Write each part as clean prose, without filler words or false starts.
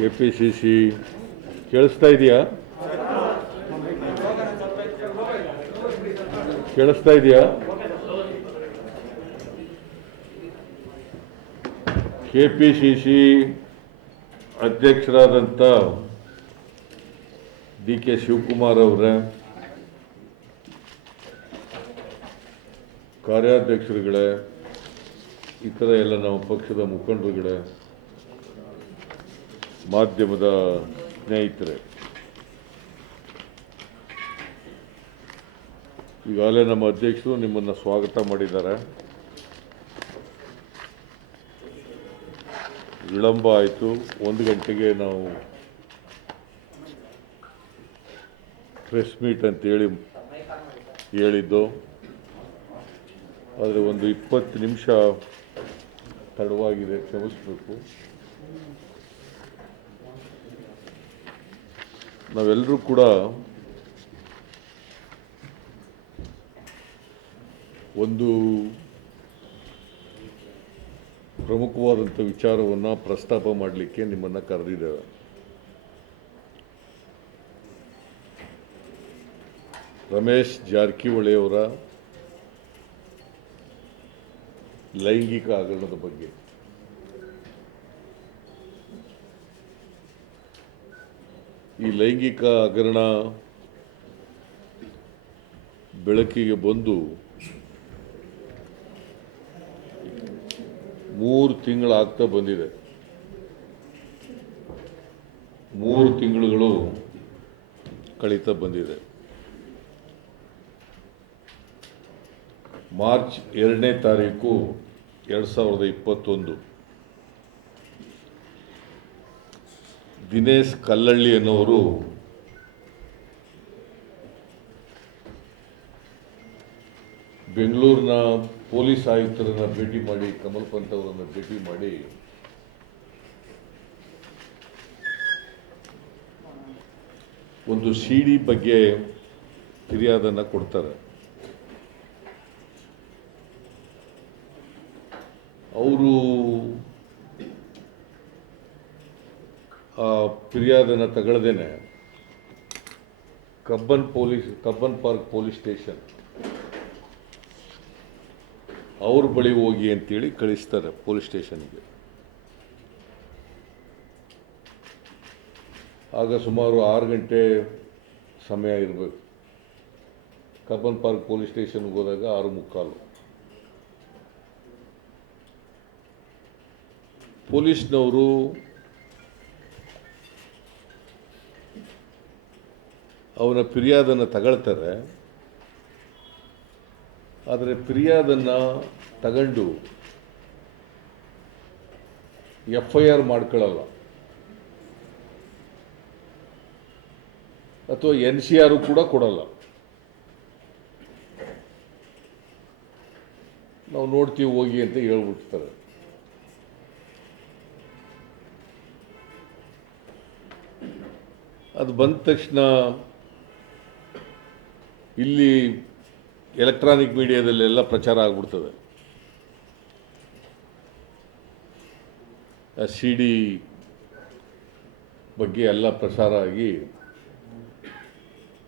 KPCC ಕೇಳಿಸ್ತಾ ಇದೆಯಾ? ಕೇಳಿಸ್ತಾ ಇದೆಯಾ? ಕೆಪಿಸಿಸಿ ಅಧ್ಯಕ್ಷರಾದಂಥ ಡಿ.ಕೆ. ಶಿವಕುಮಾರ್ ಅವರೇ, ಕಾರ್ಯಾಧ್ಯಕ್ಷರುಗಳೇ, ಇತರ ಎಲ್ಲ ನಮ್ಮ ಪಕ್ಷದ ಮುಖಂಡರುಗಳೇ, ಮಾಧ್ಯಮದ ಸ್ನೇಹಿತರೆ, ಈಗಾಗಲೇ ನಮ್ಮ ಅಧ್ಯಕ್ಷರು ನಿಮ್ಮನ್ನು ಸ್ವಾಗತ ಮಾಡಿದ್ದಾರೆ. ವಿಳಂಬ ಆಯಿತು. 1 ಗಂಟೆಗೆ ನಾವು ಪ್ರೆಸ್ ಮೀಟ್ ಅಂತೇಳಿ ಹೇಳಿದ್ದು, ಆದರೆ ಒಂದು 20 ನಿಮಿಷ ತಡವಾಗಿದೆ, ಕ್ಷಮಿಸಬೇಕು. ನಾವೆಲ್ಲರೂ ಕೂಡ ಒಂದು ಪ್ರಮುಖವಾದಂಥ ವಿಚಾರವನ್ನು ಪ್ರಸ್ತಾಪ ಮಾಡಲಿಕ್ಕೆ ನಿಮ್ಮನ್ನು ಕರೆದಿದ್ದೇವೆ. ರಮೇಶ್ ಜಾರಕಿಹೊಳಿ ಅವರ ಲೈಂಗಿಕ ಹಗರಣದ ಬಗ್ಗೆ. ಈ ಲೈಂಗಿಕ ಹಗರಣ ಬೆಳಕಿಗೆ ಬಂದು 3 ತಿಂಗಳಾಗ್ತಾ ಬಂದಿದೆ. 3 ತಿಂಗಳುಗಳು ಕಳೀತಾ ಬಂದಿದೆ. ಮಾರ್ಚ್ 2ನೇ ತಾರೀಕು 2021 ದಿನೇಶ್ ಕಲ್ಲಳ್ಳಿ ಅನ್ನೋರು ಬೆಂಗಳೂರಿನ ಪೊಲೀಸ್ ಆಯುಕ್ತರನ್ನು ಭೇಟಿ ಮಾಡಿ, ಕಮಲ್ ಪಂತ್ ಅವರನ್ನು ಭೇಟಿ ಮಾಡಿ ಒಂದು ಸಿಡಿ ಬಗ್ಗೆ ಫಿರ್ಯಾದನ್ನು ಕೊಡ್ತಾರೆ. ಅವರು ಆ ಫಿರ್ಯಾದನ್ನು ತಗೊಳ್ಳದೇನೆ ಕಬ್ಬನ್ ಪಾರ್ಕ್ ಪೊಲೀಸ್ ಸ್ಟೇಷನ್ ಅವ್ರ ಬಳಿ ಹೋಗಿ ಅಂತೇಳಿ ಕಳಿಸ್ತಾರೆ ಪೊಲೀಸ್ ಸ್ಟೇಷನ್ಗೆ. ಆಗ ಸುಮಾರು 6 ಗಂಟೆ ಸಮಯ ಇರಬೇಕು. ಕಬ್ಬನ್ ಪಾರ್ಕ್ ಪೊಲೀಸ್ ಸ್ಟೇಷನ್ಗೆ ಹೋದಾಗ 6:45. ಪೊಲೀಸ್ನವರು ಅವನ ಫಿರ್ಯಾದನ್ನು ತಗೊಳ್ತಾರೆ. ಆದರೆ ಫಿರ್ಯಾದನ್ನು ತಗೊಂಡು FIR ಮಾಡ್ಕೊಳ್ಳಲ್ಲ, ಅಥವಾ NCR ಕೂಡ ಕೊಡಲ್ಲ. ನಾವು ನೋಡ್ತೀವಿ ಹೋಗಿ ಅಂತ ಹೇಳ್ಬಿಡ್ತಾರೆ. ಅದು ಬಂದ ತಕ್ಷಣ ಇಲ್ಲಿ ಎಲೆಕ್ಟ್ರಾನಿಕ್ ಮೀಡಿಯಾದಲ್ಲೆಲ್ಲ ಪ್ರಚಾರ ಆಗ್ಬಿಡ್ತದೆ. ಆ CD ಬಗ್ಗೆ ಎಲ್ಲ ಪ್ರಸಾರ ಆಗಿ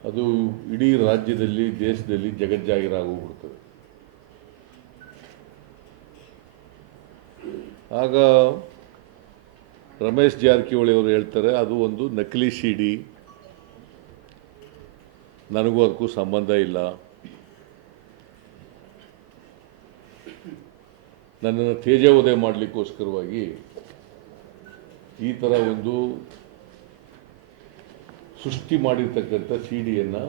ಅದು ಇಡೀ ರಾಜ್ಯದಲ್ಲಿ, ದೇಶದಲ್ಲಿ ಜಗಜ್ಜಾಗಿರಾಗೋಗ್ಬಿಡ್ತದೆ. ಆಗ ರಮೇಶ್ ಜಾರಕಿಹೊಳಿ ಅವರು ಹೇಳ್ತಾರೆ, ಅದು ಒಂದು ನಕಲಿ CD, ನನಗೂ ಅದಕ್ಕೂ ಸಂಬಂಧ ಇಲ್ಲ, ನನ್ನನ್ನು ತೇಜೋವಧೆ ಮಾಡಲಿಕ್ಕೋಸ್ಕರವಾಗಿ ಈ ಥರ ಒಂದು ಸೃಷ್ಟಿ ಮಾಡಿರ್ತಕ್ಕಂಥ CD-ಯನ್ನು,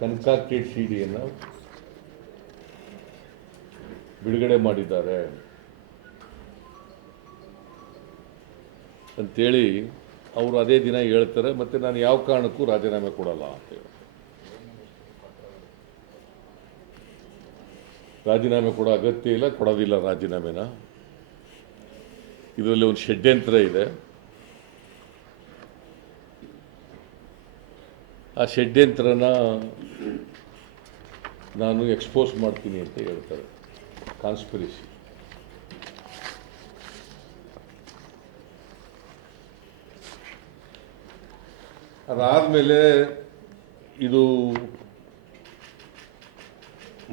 ಕನ್ಕಾಕ್ಟೆಡ್ CD-ಯನ್ನು ಬಿಡುಗಡೆ ಮಾಡಿದ್ದಾರೆ ಅಂಥೇಳಿ ಅವರು ಅದೇ ದಿನ ಹೇಳ್ತಾರೆ. ಮತ್ತು ನಾನು ಯಾವ ಕಾರಣಕ್ಕೂ ರಾಜೀನಾಮೆ ಕೊಡಲ್ಲ ಅಂತೇಳಿ. ರಾಜೀನಾಮೆ ಕೊಡೋ ಅಗತ್ಯ ಇಲ್ಲ, ಕೊಡೋದಿಲ್ಲ ರಾಜೀನಾಮೆನ. ಇದರಲ್ಲಿ ಒಂದು ಷಡ್ಯಂತ್ರ ಇದೆ. ಆ ಷಡ್ಯಂತ್ರನ ನಾನು ಎಕ್ಸ್ಪೋಸ್ ಮಾಡ್ತೀನಿ ಅಂತ ಹೇಳ್ತಾರೆ. ಕಾನ್ಸ್ಪಿರಸಿ. ಅದಾದಮೇಲೆ ಇದು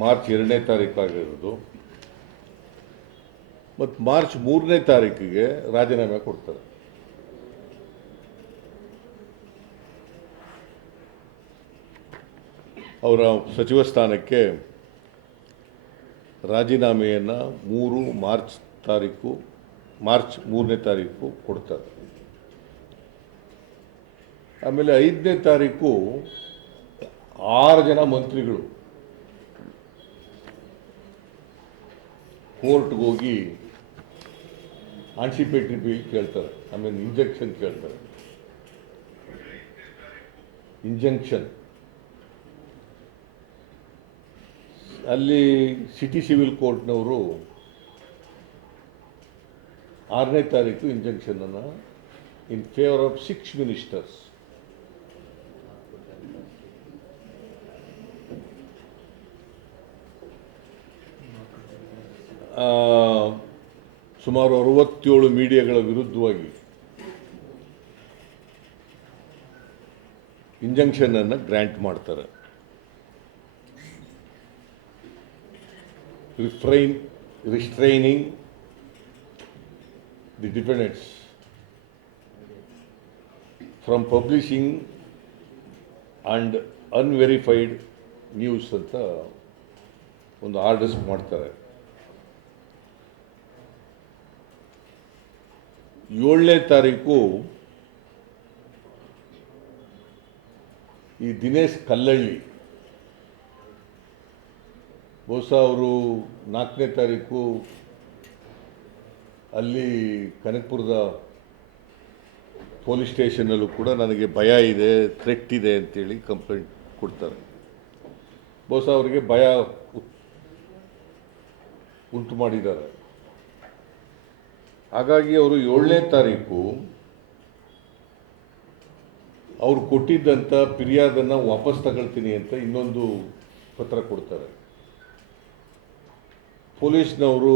ಮಾರ್ಚ್ 2ನೇ ತಾರೀಕು ಆಗಿರೋದು, ಮತ್ತು ಮಾರ್ಚ್ 3ನೇ ತಾರೀಕಿಗೆ ರಾಜೀನಾಮೆ ಕೊಡ್ತಾರೆ. ಅವರ ಸಚಿವ ಸ್ಥಾನಕ್ಕೆ ರಾಜೀನಾಮೆಯನ್ನು ಮಾರ್ಚ್ 3ನೇ ತಾರೀಕು ಕೊಡ್ತಾರೆ. ಆಮೇಲೆ 5ನೇ ತಾರೀಕು 6 ಜನ ಮಂತ್ರಿಗಳು ಕೋರ್ಟ್ಗೆ ಹೋಗಿ ಆನ್ಸಿಪೇಟರಿ ಬಿಲ್ ಕೇಳ್ತಾರೆ, ಆಮೇಲೆ ಇಂಜೆಕ್ಷನ್ ಕೇಳ್ತಾರೆ. ಇಂಜಂಕ್ಷನ್ ಅಲ್ಲಿ ಸಿಟಿ ಸಿವಿಲ್ ಕೋರ್ಟ್ನವರು 6ನೇ ತಾರೀಕು ಇಂಜಂಕ್ಷನನ್ನು ಇನ್ ಫೇವರ್ ಆಫ್ 6 ಮಿನಿಸ್ಟರ್ಸ್. ಸುಮಾರು 67 ಮೀಡಿಯಾಗಳ ವಿರುದ್ಧವಾಗಿ ಇಂಜಂಕ್ಷನನ್ನು ಗ್ರ್ಯಾಂಟ್ ಮಾಡ್ತಾರೆ. restraining the defendants from publishing and unverified news ಅಂತ ಒಂದು ಆರ್ಡರ್ಸ್ ಮಾಡ್ತಾರೆ. 7ನೇ ತಾರೀಕು ಈ ದಿನೇಶ್ ಕಲ್ಲಳ್ಳಿ, ಬಹುಶಃ ಅವರು 4ನೇ ತಾರೀಕು ಅಲ್ಲಿ ಕನಕಪುರದ ಪೊಲೀಸ್ ಸ್ಟೇಷನಲ್ಲೂ ಕೂಡ ನನಗೆ ಭಯ ಇದೆ, ಥ್ರೆಟ್ ಇದೆ ಅಂತೇಳಿ ಕಂಪ್ಲೇಂಟ್ ಕೊಡ್ತಾರೆ. ಬಹುಶಃ ಅವರಿಗೆ ಭಯ ಉಂಟು ಮಾಡಿದ್ದಾರೆ. ಹಾಗಾಗಿ ಅವರು 7ನೇ ತಾರೀಕು ಅವರು ಕೊಟ್ಟಿದ್ದಂಥ ಫಿರ್ಯಾದನ್ನು ವಾಪಸ್ ತಗೊಳ್ತೀನಿ ಅಂತ ಇನ್ನೊಂದು ಪತ್ರ ಕೊಡ್ತಾರೆ. ಪೊಲೀಸ್ನವರು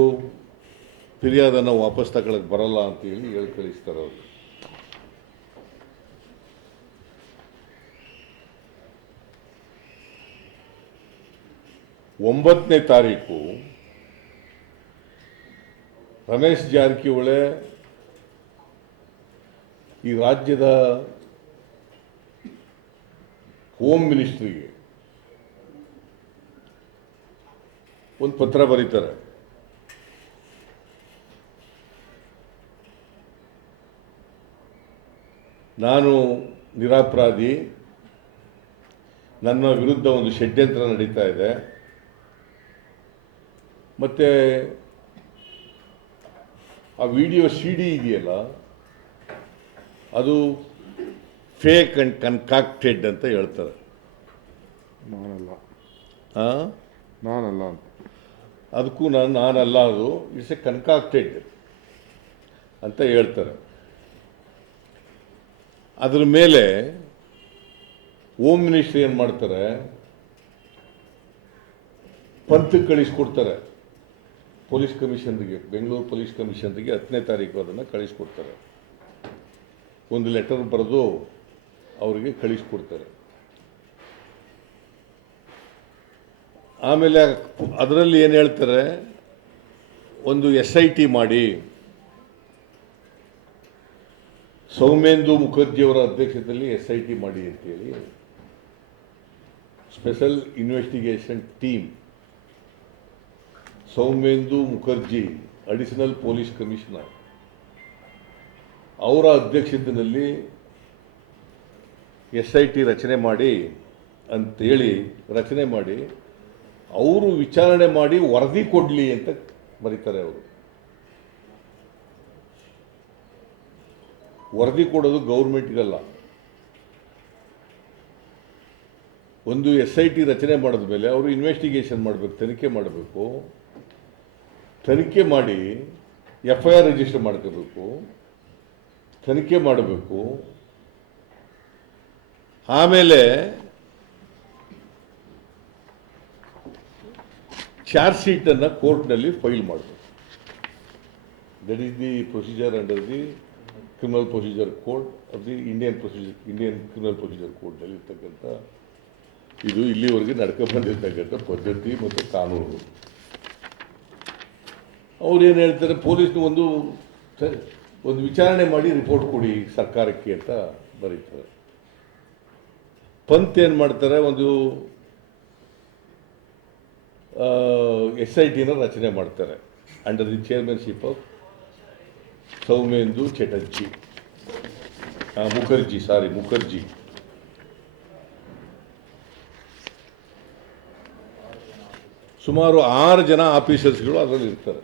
ಫಿರ್ಯಾದನ್ನು ವಾಪಸ್ ತಗೊಳ್ಳೋಕ್ಕೆ ಬರಲ್ಲ ಅಂತೇಳಿ ಹೇಳಿ ಕಳಿಸ್ತಾರೆ ಅವರು. ಒಂಬತ್ತನೇ ತಾರೀಕು ರಮೇಶ್ ಜಾರಕಿಹೊಳಿ ಈ ರಾಜ್ಯದ ಹೋಮ್ ಮಿನಿಸ್ಟ್ರಿಗೆ ಒಂದು ಪತ್ರ ಬರೀತಾರೆ. ನಾನು ನಿರಪರಾಧಿ, ನನ್ನ ವಿರುದ್ಧ ಒಂದು ಷಡ್ಯಂತ್ರ ನಡೀತಾ ಇದೆ, ಮತ್ತು ಆ ವಿಡಿಯೋ CD ಇದೆಯಲ್ಲ ಅದು ಫೇಕ್ ಆ್ಯಂಡ್ ಕನ್ಕಾಕ್ಟೆಡ್ ಅಂತ ಹೇಳ್ತಾರೆ. ನಾನಲ್ಲ ಅಂತ ಅದಕ್ಕೂ ನಾನಲ್ಲ, ಅದು ಇಟ್ಸ್ ಎ ಕನ್ಕಾಕ್ಟೆಡ್ ಅಂತ ಹೇಳ್ತಾರೆ. ಅದ್ರ ಮೇಲೆ ಹೋಮ್ ಮಿನಿಸ್ಟ್ರಿ ಏನು ಮಾಡ್ತಾರೆ, ಪಂಥಕ್ಕೆ ಕಳಿಸ್ಕೊಡ್ತಾರೆ ಪೊಲೀಸ್ ಕಮಿಷನರಿಗೆ, ಬೆಂಗಳೂರು ಪೊಲೀಸ್ ಕಮಿಷನರಿಗೆ 10ನೇ ತಾರೀಕು ಅದನ್ನು ಕಳಿಸ್ಕೊಡ್ತಾರೆ. ಒಂದು ಲೆಟರ್ ಬರೆದು ಅವರಿಗೆ ಕಳಿಸ್ಕೊಡ್ತಾರೆ. ಆಮೇಲೆ ಅದರಲ್ಲಿ ಏನು ಹೇಳ್ತಾರೆ, ಒಂದು SIT ಮಾಡಿ ಸೌಮೇಂದು ಮುಖರ್ಜಿಯವರ ಅಧ್ಯಕ್ಷತೆಯಲ್ಲಿ SIT ಮಾಡಿ ಅಂತೇಳಿ, special investigation team, Soumendu Mukherjee additional police commissioner ಅವರ ಅಧ್ಯಕ್ಷತೆಯಲ್ಲಿ SIT ರಚನೆ ಮಾಡಿ ಅಂತೇಳಿ ರಚನೆ ಮಾಡಿ ಅವರು ವಿಚಾರಣೆ ಮಾಡಿ ವರದಿ ಕೊಡಲಿ ಅಂತ ಬರೀತಾರೆ. ಅವರು ವರದಿ ಕೊಡೋದು ಗೌರ್ಮೆಂಟ್ಗಲ್ಲ. ಒಂದು SIT ರಚನೆ ಮಾಡಿದ ಮೇಲೆ ಅವರು ಇನ್ವೆಸ್ಟಿಗೇಷನ್ ಮಾಡಬೇಕು, ತನಿಖೆ ಮಾಡಬೇಕು. ತನಿಖೆ ಮಾಡಿ FIR ರಿಜಿಸ್ಟರ್ ಮಾಡ್ಕೋಬೇಕು, ತನಿಖೆ ಮಾಡಬೇಕು. ಆಮೇಲೆ ಚಾರ್ಜ್ ಶೀಟನ್ನು ಕೋರ್ಟ್ನಲ್ಲಿ ಫೈಲ್ ಮಾಡಬೇಕು. That is the procedure under the criminal procedure code of the Indian criminal procedure ಕೋಡ್ನಲ್ಲಿ ಇರ್ತಕ್ಕಂಥ ಇದು ಇಲ್ಲಿವರೆಗೆ ನಡ್ಕೊಂಡು ಬಂದಿರ್ತಕ್ಕಂಥ ಪದ್ಧತಿ ಮತ್ತು ಕಾನೂನು. ಅವ್ರು ಏನು ಹೇಳ್ತಾರೆ, ಪೊಲೀಸ್ನ ಒಂದು ವಿಚಾರಣೆ ಮಾಡಿ ರಿಪೋರ್ಟ್ ಕೊಡಿ ಸರ್ಕಾರಕ್ಕೆ ಅಂತ ಬರೀತಾರೆ. ಪಂತ್ ಏನು ಮಾಡ್ತಾರೆ, ಒಂದು SITನ ರಚನೆ ಮಾಡ್ತಾರೆ under the chairmanship of Soumendu Mukherjee. ಸುಮಾರು 6 ಜನ ಆಫೀಸರ್ಸ್ಗಳು ಅದರಲ್ಲಿ ಇರ್ತಾರೆ.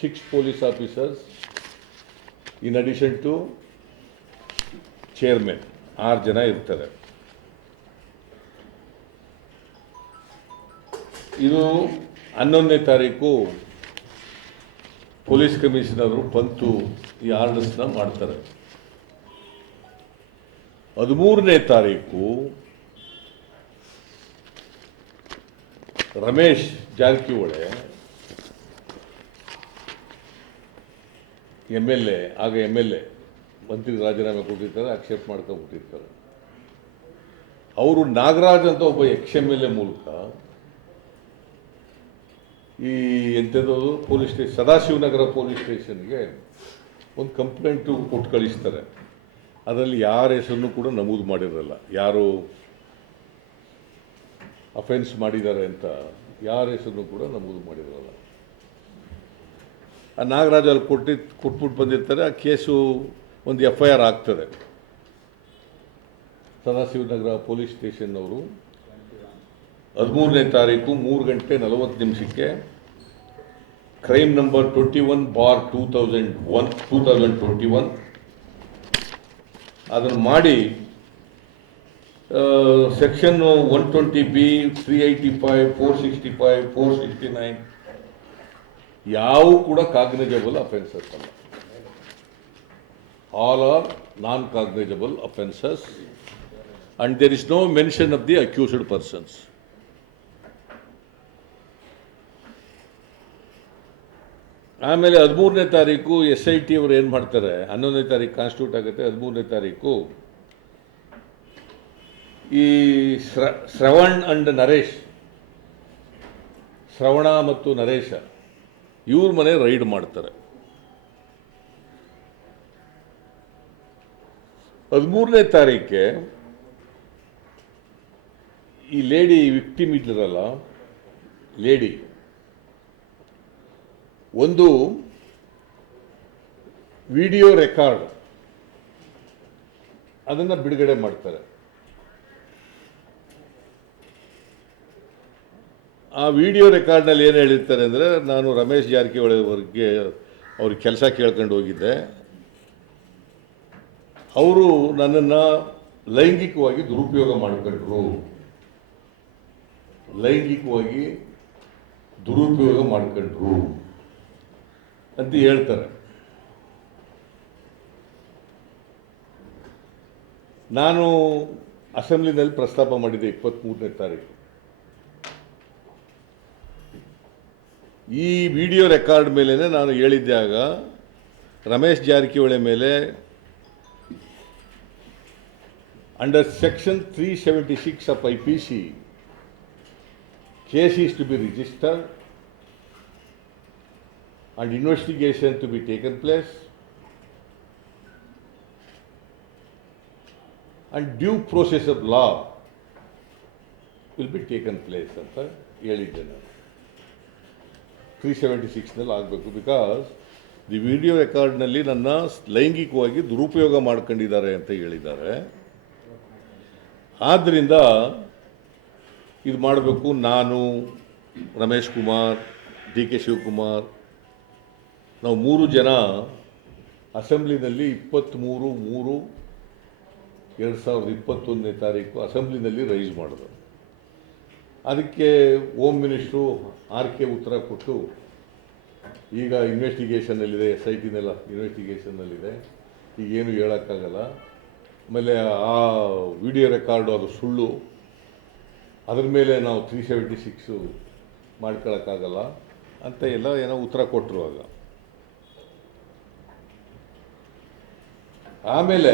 6 police officers in addition to chairman 6 ಜನ ಇರ್ತಾರೆ. ಇದು 11ನೇ ತಾರೀಕು ಪೊಲೀಸ್ ಕಮಿಷನರು ಪಂತು ಈ ಆರ್ಡರ್ಸ್ನ ಮಾಡ್ತಾರೆ. 13ನೇ ತಾರೀಕು ರಮೇಶ್ ಜಾರಕಿಹೊಳಿ MLA ಮಂತ್ರಿ ರಾಜೀನಾಮೆ ಕೊಟ್ಟಿರ್ತಾರೆ, ಅಕ್ಸೆಪ್ಟ್ ಮಾಡ್ಕೊಂಡ್ಬಿಟ್ಟಿರ್ತಾರೆ. ಅವರು ನಾಗರಾಜ್ ಅಂತ ಒಬ್ಬ XMLA ಮೂಲಕ ಈ ಎಂಥದ್ದು ಪೊಲೀಸ್ ಸ್ಟೇಷನ್ ಸದಾಶಿವನಗರ ಪೊಲೀಸ್ ಸ್ಟೇಷನ್ಗೆ ಒಂದು ಕಂಪ್ಲೇಂಟು ಕೊಟ್ಟು ಕಳಿಸ್ತಾರೆ. ಅದರಲ್ಲಿ ಯಾರ ಹೆಸರನ್ನು ಕೂಡ ನಮೂದು ಮಾಡಿರಲ್ಲ, ಯಾರು ಅಫೆನ್ಸ್ ಮಾಡಿದ್ದಾರೆ ಅಂತ ಯಾರ ಹೆಸರನ್ನು ಕೂಡ ನಮೂದು ಮಾಡಿರಲ್ಲ. ಆ ನಾಗರಾಜ್ ಅಲ್ಲಿ ಕೊಟ್ಬಿಟ್ಟು ಬಂದಿರ್ತಾರೆ. ಆ ಕೇಸು ಒಂದು FIR ಆಗ್ತದೆ. ಸದಾಶಿವನಗರ ಪೊಲೀಸ್ ಸ್ಟೇಷನ್ನವರು 13ನೇ ತಾರೀಕು 3:40 ಕ್ರೈಮ್ ನಂಬರ್ 21/2021 ಅದನ್ನು ಮಾಡಿ ಸೆಕ್ಷನ್ 120B 385 465 469 ಯಾವ ಕೂಡ ಕಾಗ್ನಿಜಬಲ್ ಅಫೆನ್ಸಸ್ ಅಲ್ಲ. All are non cognizable offences and there is no mention of the accused persons. ಆಮೇಲೆ 13ನೇ ತಾರೀಕು SIT ಅವರು ಏನು ಮಾಡ್ತಾರೆ, 11ನೇ ತಾರೀಕು ಕಾನ್ಸ್ಟಿಟ್ಯೂಟ್ ಆಗುತ್ತೆ. 13ನೇ ತಾರೀಕು ಈ ಶ್ರವಣ್ ಅಂಡ್ ನರೇಶ್, ಶ್ರವಣ ಮತ್ತು ನರೇಶ ಇವ್ರ ಮನೆ ರೈಡ್ ಮಾಡ್ತಾರೆ. 13ನೇ ತಾರೀಕೆ ಈ ಲೇಡಿ ವಿಕ್ಟಿಮ್ ಇದ್ರಲ್ಲ, ಲೇಡಿ ಒಂದು ವಿಡಿಯೋ ರೆಕಾರ್ಡ್ ಅದನ್ನು ಬಿಡುಗಡೆ ಮಾಡ್ತಾರೆ. ಆ ವಿಡಿಯೋ ರೆಕಾರ್ಡ್ನಲ್ಲಿ ಏನು ಹೇಳಿರ್ತಾರೆ ಅಂದರೆ, ನಾನು ರಮೇಶ್ ಜಾರಕಿಹೊಳಿ ಅವರಿಗೆ ಅವ್ರಿಗೆ ಕೆಲಸ ಕೇಳ್ಕೊಂಡು ಹೋಗಿದ್ದೆ, ಅವರು ನನ್ನನ್ನು ಲೈಂಗಿಕವಾಗಿ ದುರುಪಯೋಗ ಮಾಡಿಕೊಂಡ್ರು ಅಂತ ಹೇಳ್ತಾರೆ. ನಾನು ಅಸೆಂಬ್ಲಿನಲ್ಲಿ ಪ್ರಸ್ತಾಪ ಮಾಡಿದ್ದೆ 23ನೇ ತಾರೀಕು. ಈ ವಿಡಿಯೋ ರೆಕಾರ್ಡ್ ಮೇಲೇ ನಾನು ಹೇಳಿದ್ದೆ, ಆಗ ರಮೇಶ್ ಜಾರಕಿಹೊಳಿ ಮೇಲೆ under section 376 of IPC case is to be registered and investigation to be taken place and due process of law will be taken place ಅಂತ ಹೇಳಿದ್ದೆ ನಾನು. 376ನಲ್ಲಿ ಆಗಬೇಕು, ಬಿಕಾಸ್ ದಿ ವಿಡಿಯೋ ರೆಕಾರ್ಡ್ನಲ್ಲಿ ನನ್ನ ಲೈಂಗಿಕವಾಗಿ ದುರುಪಯೋಗ ಮಾಡ್ಕೊಂಡಿದ್ದಾರೆ ಅಂತ ಹೇಳಿದ್ದಾರೆ. ಆದ್ದರಿಂದ ಇದು ಮಾಡಬೇಕು. ನಾನು, ರಮೇಶ್ ಕುಮಾರ್, DK ಶಿವಕುಮಾರ್, ನಾವು 3 ಜನ ಅಸೆಂಬ್ಲಿನಲ್ಲಿ 23/3/2021ನೇ ತಾರೀಕು ಅಸೆಂಬ್ಲಿನಲ್ಲಿ ರೈಸ್ ಮಾಡಿದ್ರು. ಅದಕ್ಕೆ ಹೋಮ್ ಮಿನಿಸ್ಟ್ರು RK ಉತ್ತರ ಕೊಟ್ಟು, ಈಗ ಇನ್ವೆಸ್ಟಿಗೇಷನ್ನಲ್ಲಿದೆ, SITನೆಲ್ಲ ಇನ್ವೆಸ್ಟಿಗೇಷನ್ನಲ್ಲಿದೆ, ಈಗೇನು ಹೇಳೋಕ್ಕಾಗಲ್ಲ, ಆಮೇಲೆ ಆ ವಿಡಿಯೋ ರೆಕಾರ್ಡು ಅದು ಸುಳ್ಳು, ಅದ್ರ ಮೇಲೆ ನಾವು 376 ಮಾಡ್ಕೊಳ್ಳೋಕ್ಕಾಗಲ್ಲ ಅಂತ ಎಲ್ಲ ಏನೋ ಉತ್ತರ ಕೊಟ್ಟರು. ಆಗ ಆಮೇಲೆ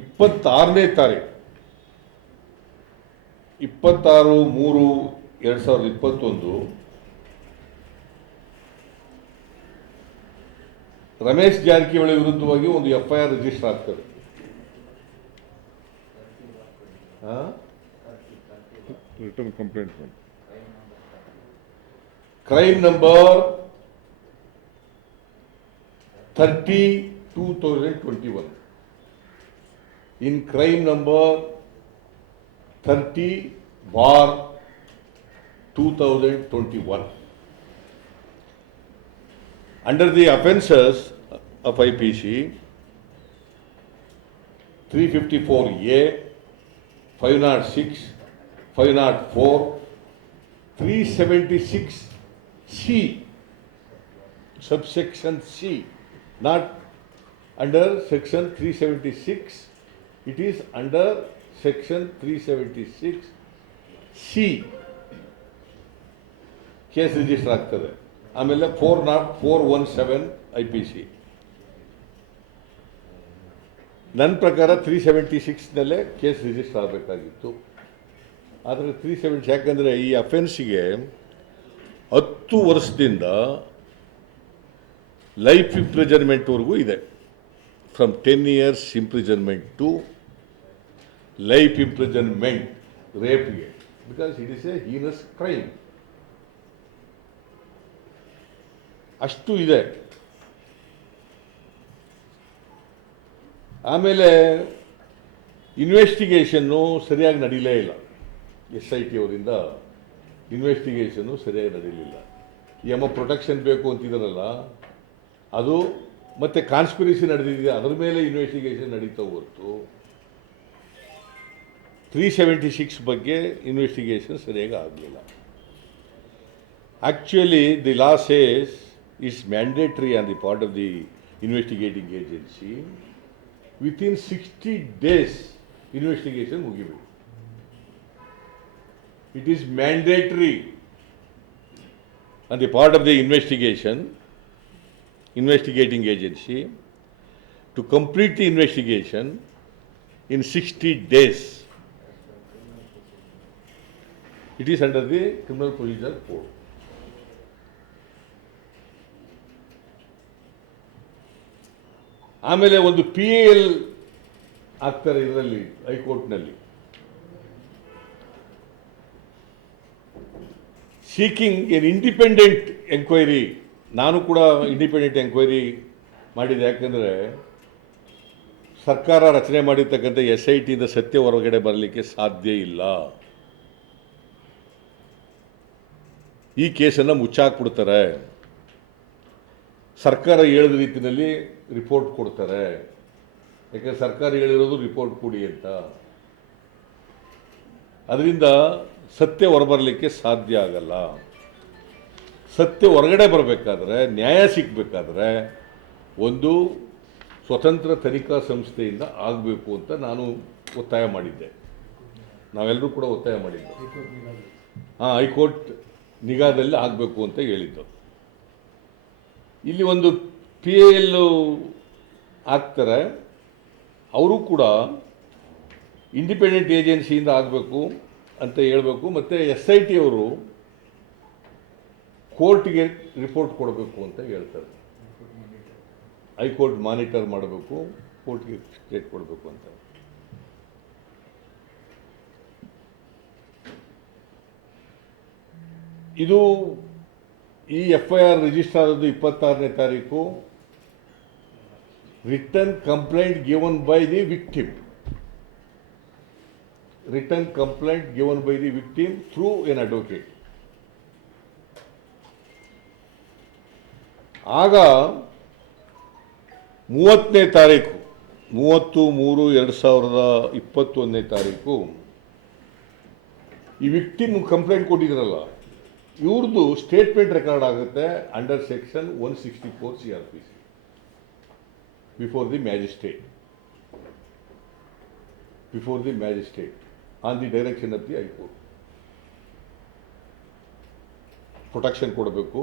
ಇಪ್ಪತ್ತಾರನೇ ತಾರೀಕು 26/3/2021 ರಮೇಶ್ ಜಾರಕಿಹೊಳಿ ವಿರುದ್ಧವಾಗಿ ಒಂದು FIR ರಿಜಿಸ್ಟರ್ ಆಗ್ತದೆ. ರಿಟರ್ನ್ ಕಂಪ್ಲೇಂಟ್ ಮಾಡಿ. Crime number 30/2021. In crime number 30/2021. Under the offences of IPC 354A, 506, 504, 376C, subsection C, not under section 376, it is under section 376C case register ಆಗ್ತದೆ. ಆಮೇಲೆ 417 IPC. ನನ್ನ ಪ್ರಕಾರ 376ನಲ್ಲೇ ಕೇಸ್ ರಿಜಿಸ್ಟರ್ ಆಗಬೇಕಾಗಿತ್ತು. ಆದರೆ 370 ಯಾಕಂದರೆ ಈ ಅಫೆನ್ಸಿಗೆ 10 ವರ್ಷದಿಂದ ಲೈಫ್ ಇಂಪ್ರಿಸನ್ಮೆಂಟ್ವರೆಗೂ ಇದೆ. From 10 years imprisonment to life imprisonment ರೇಪ್ಗೆ, because it is a heinous crime. ಅಷ್ಟು ಇದೆ. ಆಮೇಲೆ ಇನ್ವೆಸ್ಟಿಗೇಷನ್ನು ಸರಿಯಾಗಿ ನಡೀಲೇ ಇಲ್ಲ. SIT ಅವರಿಂದ ಇನ್ವೆಸ್ಟಿಗೇಷನ್ನು ಸರಿಯಾಗಿ ನಡೀಲಿಲ್ಲ. ಪ್ರೊಟೆಕ್ಷನ್ ಬೇಕು ಅಂತಿದ್ದಾರಲ್ಲ ಅದು, ಮತ್ತು ಕಾನ್ಸ್ಪಿರಸಿ ನಡೆದಿದೆ ಅದರ ಮೇಲೆ ಇನ್ವೆಸ್ಟಿಗೇಷನ್ ನಡೀತಾ ಹೊರತು 376 ಬಗ್ಗೆ ಇನ್ವೆಸ್ಟಿಗೇಷನ್ ಸರಿಯಾಗಿ ಆಗಲಿಲ್ಲ. Actually, the law says it's mandatory on the part of the investigating agency within 60 days investigation ಮುಗಿಬೇಕು. It is mandatory on the part of the investigating agency to complete the investigation in 60 days. It is under the Criminal Procedure Code. ಆಮೇಲೆ ಒಂದು PAL ಆಗ್ತಾರೆ ಇದರಲ್ಲಿ ಹೈಕೋರ್ಟ್ನಲ್ಲಿ, seeking N independent enquiry. ನಾನು ಕೂಡ independent enquiry ಮಾಡಿದೆ. ಯಾಕಂದರೆ ಸರ್ಕಾರ ರಚನೆ ಮಾಡಿರ್ತಕ್ಕಂಥ SITಯಿಂದ ಸತ್ಯ ಹೊರಗಡೆ ಬರಲಿಕ್ಕೆ ಸಾಧ್ಯ ಇಲ್ಲ. ಈ ಕೇಸನ್ನು ಮುಚ್ಚಾಕ್ಬಿಡ್ತಾರೆ. ಸರ್ಕಾರ ಹೇಳಿದ ರೀತಿಯಲ್ಲಿ ರಿಪೋರ್ಟ್ ಕೊಡ್ತಾರೆ. ಯಾಕಂದರೆ ಸರ್ಕಾರ ಹೇಳಿರೋದು ರಿಪೋರ್ಟ್ ಕೊಡಿ ಅಂತ. ಅದರಿಂದ ಸತ್ಯ ಹೊರಬರಲಿಕ್ಕೆ ಸಾಧ್ಯ ಆಗಲ್ಲ. ಸತ್ಯ ಹೊರಗಡೆ ಬರಬೇಕಾದ್ರೆ, ನ್ಯಾಯ ಸಿಗಬೇಕಾದ್ರೆ ಒಂದು ಸ್ವತಂತ್ರ ತನಿಖಾ ಸಂಸ್ಥೆಯಿಂದ ಆಗಬೇಕು ಅಂತ ನಾನು ಒತ್ತಾಯ ಮಾಡಿದ್ದೆ. ನಾವೆಲ್ಲರೂ ಕೂಡ ಒತ್ತಾಯ ಮಾಡಿದ್ದು. ಹೈಕೋರ್ಟ್ ನಿಗಾದಲ್ಲಿ ಆಗಬೇಕು ಅಂತ ಹೇಳಿದ್ದು. ಇಲ್ಲಿ ಒಂದು PAL ಆಗ್ತಾರೆ, ಅವರು ಕೂಡ ಇಂಡಿಪೆಂಡೆಂಟ್ ಏಜೆನ್ಸಿಯಿಂದ ಆಗಬೇಕು ಅಂತ ಹೇಳಬೇಕು. ಮತ್ತು SIT ಅವರು ಕೋರ್ಟ್ಗೆ ರಿಪೋರ್ಟ್ ಕೊಡಬೇಕು ಅಂತ ಹೇಳ್ತಾರೆ. ಹೈಕೋರ್ಟ್ ಮಾನಿಟರ್ ಮಾಡಬೇಕು, ಕೋರ್ಟ್ಗೆ ಸ್ಟೇಟ್ ಕೊಡಬೇಕು ಅಂತ. ಇದು ಈ FIR ರಿಜಿಸ್ಟರ್ ಆದದ್ದು 26ನೇ ತಾರೀಕು. Return complaint given by the victim. Return complaint given by the victim through N advocate. ಆಗ 30ನೇ ತಾರೀಕು 30/3/2021ನೇ ತಾರೀಕು ಈ ವಿಕ್ಟಿಮ್ ಕಂಪ್ಲೇಂಟ್ ಕೊಟ್ಟಿದ್ರಲ್ಲ, ಇವ್ರದ್ದು ಸ್ಟೇಟ್ಮೆಂಟ್ ರೆಕಾರ್ಡ್ ಆಗುತ್ತೆ under section 164 CRPC before the magistrate on the direction of the high court. Protection ಕೊಡಬೇಕು,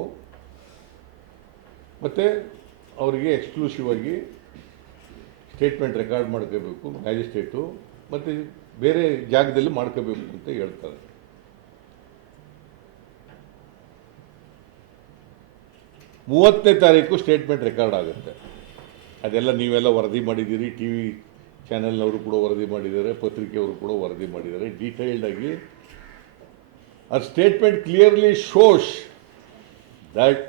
ಮತ್ತು ಅವರಿಗೆ exclusive ಆಗಿ ಸ್ಟೇಟ್ಮೆಂಟ್ ರೆಕಾರ್ಡ್ ಮಾಡ್ಕೋಬೇಕು ಮ್ಯಾಜಿಸ್ಟ್ರೇಟು, ಮತ್ತು ಬೇರೆ ಜಾಗದಲ್ಲಿ ಮಾಡ್ಕೋಬೇಕು ಅಂತ ಹೇಳ್ತಾರೆ. ಮೂವತ್ತನೇ ತಾರೀಕು ಸ್ಟೇಟ್ಮೆಂಟ್ ರೆಕಾರ್ಡ್ ಆಗುತ್ತೆ. ಅದೆಲ್ಲ ನೀವೆಲ್ಲ ವರದಿ ಮಾಡಿದ್ದೀರಿ, ಟಿ ವಿ ಚಾನೆಲ್ನವರು ಕೂಡ ವರದಿ ಮಾಡಿದ್ದಾರೆ, ಪತ್ರಿಕೆಯವರು ಕೂಡ ವರದಿ ಮಾಡಿದ್ದಾರೆ. ಡೀಟೇಲ್ಡ್ ಆಗಿ ಆ statement clearly shows that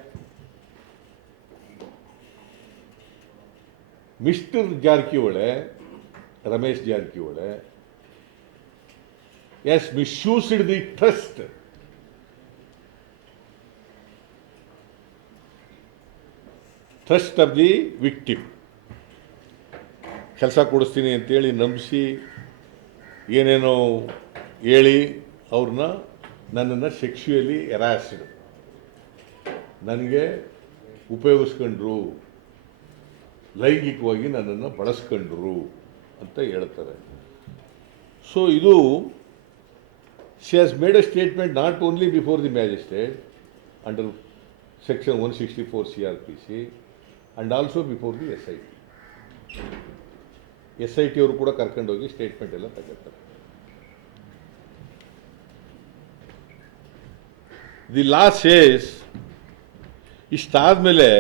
mister Jarkiholi, Ramesh Jarkiholi has misused the trust of the victim. ಕೆಲಸ ಕೊಡಿಸ್ತೀನಿ ಅಂತೇಳಿ ನಂಬಿಸಿ ಏನೇನೋ ಹೇಳಿ ಅವ್ರನ್ನ ನನ್ನನ್ನು ಸೆಕ್ಸುಯಲಿ ಹೆರಾಸ್ಡ್, ನನಗೆ ಉಪಯೋಗಿಸ್ಕೊಂಡ್ರು, ಲೈಂಗಿಕವಾಗಿ ನನ್ನನ್ನು ಬಳಸ್ಕೊಂಡ್ರು ಅಂತ ಹೇಳ್ತಾರೆ. ಸೊ ಇದು she has made a statement not only before the magistrate under section 164 CRPC and also before the SIT. SIT ಅವರು ಕೂಡ ಕರ್ಕೊಂಡೋಗಿ ಸ್ಟೇಟ್ಮೆಂಟ್ ಎಲ್ಲ ತಗೋತಾರೆ. ದಿ ಲಾ ಸೇಸ್ ಇಷ್ಟಾದಮೇಲೆ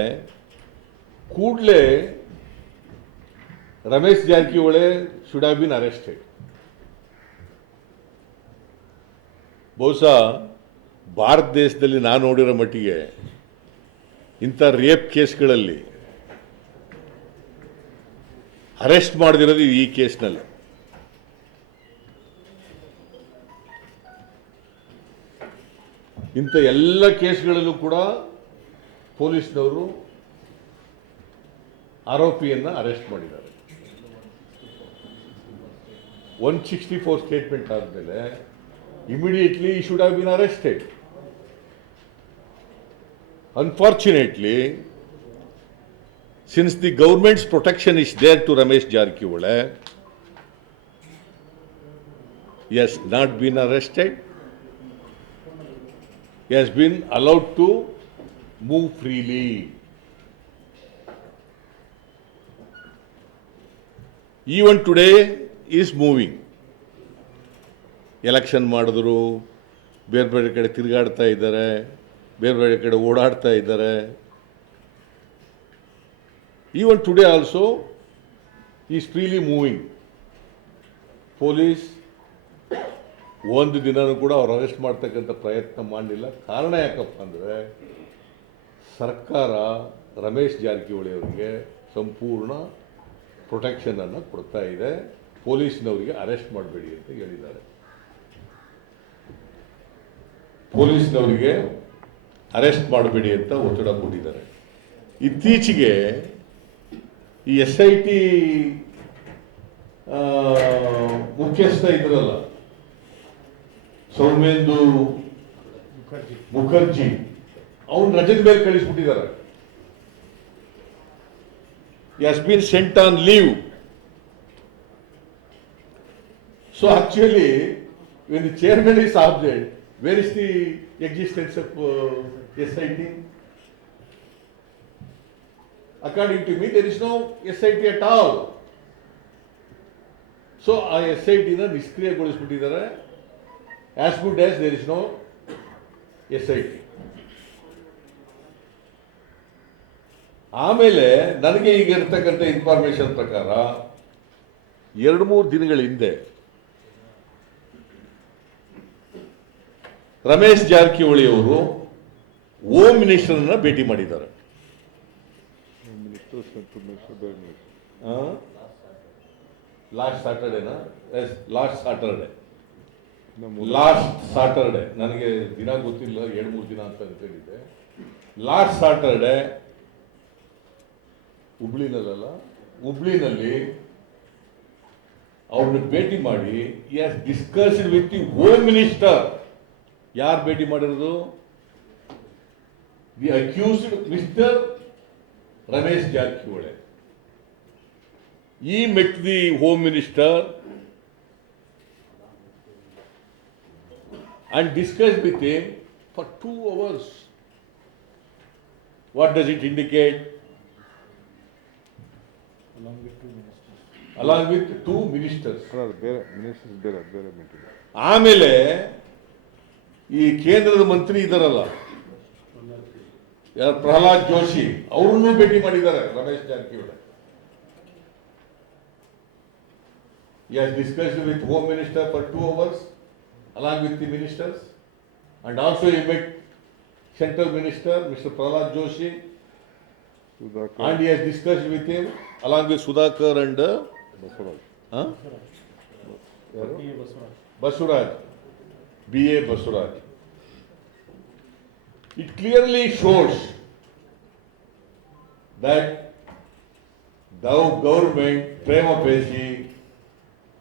ಕೂಡಲೇ Ramesh Jarkiholi should have been arrested. ಬಹುಶಃ ಭಾರತ ದೇಶದಲ್ಲಿ ನಾನು ನೋಡಿರೋ ಮಟ್ಟಿಗೆ ಇಂಥ ರೇಪ್ ಕೇಸ್ಗಳಲ್ಲಿ ಅರೆಸ್ಟ್ ಮಾಡದಿರೋದು ಈ ಕೇಸ್ನಲ್ಲಿ. ಇಂಥ ಎಲ್ಲ ಕೇಸ್ಗಳಲ್ಲೂ ಕೂಡ ಪೊಲೀಸ್ನವರು ಆರೋಪಿಯನ್ನು ಅರೆಸ್ಟ್ ಮಾಡಿದ್ದಾರೆ. 164 ಸ್ಟೇಟ್ಮೆಂಟ್ ಆದಮೇಲೆ immediately he should have been arrested. Unfortunately, since the government's protection is there to Ramesh Jarkiholy, he has not been arrested. He has been allowed to move freely. Even today he is moving. Election ಮಾಡಿದ್ರು, ಬೇರೆ ಬೇರೆ ಕಡೆ ತಿರುಗಾಡ್ತಾ ಇದ್ದಾರೆ, ಬೇರೆ ಬೇರೆ ಕಡೆ ಓಡಾಡ್ತಾ ಇದ್ದಾರೆ. Even today also is freely moving. Police ಒಂದು ದಿನನೂ ಕೂಡ ಅವ್ರು ಅರೆಸ್ಟ್ ಮಾಡ್ತಕ್ಕಂಥ ಪ್ರಯತ್ನ ಮಾಡಲಿಲ್ಲ. ಕಾರಣ ಯಾಕಪ್ಪ ಅಂದರೆ ಸರ್ಕಾರ ರಮೇಶ್ ಜಾರಕಿಹೊಳಿ ಅವರಿಗೆ ಸಂಪೂರ್ಣ ಪ್ರೊಟೆಕ್ಷನನ್ನು ಕೊಡ್ತಾ ಇದೆ. ಪೊಲೀಸ್ನವರಿಗೆ ಅರೆಸ್ಟ್ ಮಾಡಬೇಡಿ ಅಂತ ಹೇಳಿದ್ದಾರೆ. ಪೊಲೀಸ್ನವರಿಗೆ ಅರೆಸ್ಟ್ ಮಾಡಬೇಡಿ ಅಂತ ಒತ್ತಡ ಕೊಟ್ಟಿದ್ದಾರೆ. ಇತ್ತೀಚೆಗೆ ಈ SIT ಮುಖ್ಯಸ್ಥ ಇದ್ರಲ್ಲ ಸೌಮೇಂದು ಮುಖರ್ಜಿ, ಅವನು ರಜದ ಮೇಲೆ ಕಳಿಸ್ಬಿಟ್ಟಿದ್ದಾರೆ. He has been sent on leave. So actually, when the chairman is absent, where is the existence of SIT? According to me, there is no SIT at all. So ಆ SIT-ನ ನಿಷ್ಕ್ರಿಯಗೊಳಿಸ್ಬಿಟ್ಟಿದ್ದಾರೆ. As good as there is no SIT. ಆಮೇಲೆ ನನಗೆ ಈಗ ಇರ್ತಕ್ಕಂಥ information ಪ್ರಕಾರ 2-3 ದಿನಗಳ ಹಿಂದೆ ರಮೇಶ್ ಜಾರಕಿಹೊಳಿ ಅವರು home ಮಿನಿಸ್ಟರ್ನ ಭೇಟಿ ಮಾಡಿದ್ದಾರೆ. ಲಾಸ್ಟ್ ಸಾಟರ್ಡೆ ನನಗೆ ದಿನ ಗೊತ್ತಿಲ್ಲ, 2-3 ದಿನ ಅಂತ ಹೇಳಿದ್ದೆ. ಲಾಸ್ಟ್ ಸಾಟರ್ಡೆ ಹುಬ್ಳಿನಲ್ಲಿ ಅವ್ರನ್ನ ಭೇಟಿ ಮಾಡಿ he has discussed with the home minister. ಯಾರು ಭೇಟಿ ಮಾಡಿರೋದು? The accused mister Ramesh Jarkiholi. He met the Home Minister and discussed with him for 2 hours. What does it indicate? Along with two ministers. ಅಲ್ಲ ಅದು ಬೇರೆ ministers ಬೇರೆ ಬೇರೆ ಮೀಟಿಂಗ್. ಆಮೇಲೆ ಈ ಕೇಂದ್ರದ ಮಂತ್ರಿ ಇದಾರಲ್ಲ, ಯಾರು ಪ್ರಹ್ಲಾದ್ ಜೋಶಿ, ಅವ್ರನ್ನೂ ಭೇಟಿ ಮಾಡಿದ್ದಾರೆ Ramesh Jarkiholi. He has discussed with Home Minister for 2 hours along with the ministers, and also he met Central Minister Mr. Prahlad Joshi, Sudhakar and he has discussed with him along with Sudhakar and Basavaraj. huh? Basuraj, B.A. Basuraj. It clearly shows that the government prima facie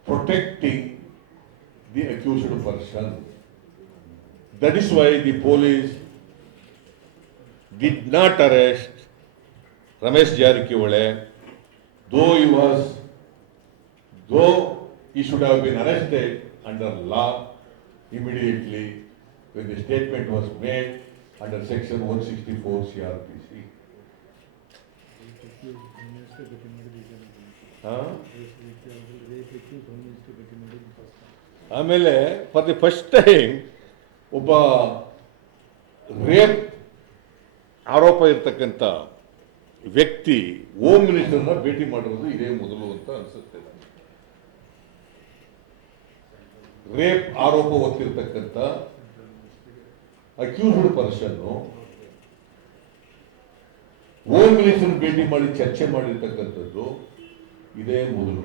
protecting the accused person. That is why the police did not arrest Ramesh Jarrakiholy, though he should have been arrested under law immediately when the statement was made under section 164 CRPC. ಆಮೇಲೆ for the first time ಒಬ್ಬ rape ಆರೋಪ ಇರ್ತಕ್ಕಂಥ ವ್ಯಕ್ತಿ home ಮಿನಿಸ್ಟರ್ನ ಭೇಟಿ ಮಾಡಿರೋದು ಇದೇ ಮೊದಲು ಅಂತ ಅನಿಸುತ್ತೆ. ರೇಪ್ ಆರೋಪ ಹೊತ್ತಿರ್ತಕ್ಕಂಥ ಅಕ್ಯೂಸ್ಡ್ ಪರ್ಸನ್ ಹೋಮ್ ಮಿನಿಸ್ಟರ್ ಭೇಟಿ ಮಾಡಿ ಚರ್ಚೆ ಮಾಡಿರ್ತಕ್ಕಂಥದ್ದು ಇದೇ ಮೊದಲು.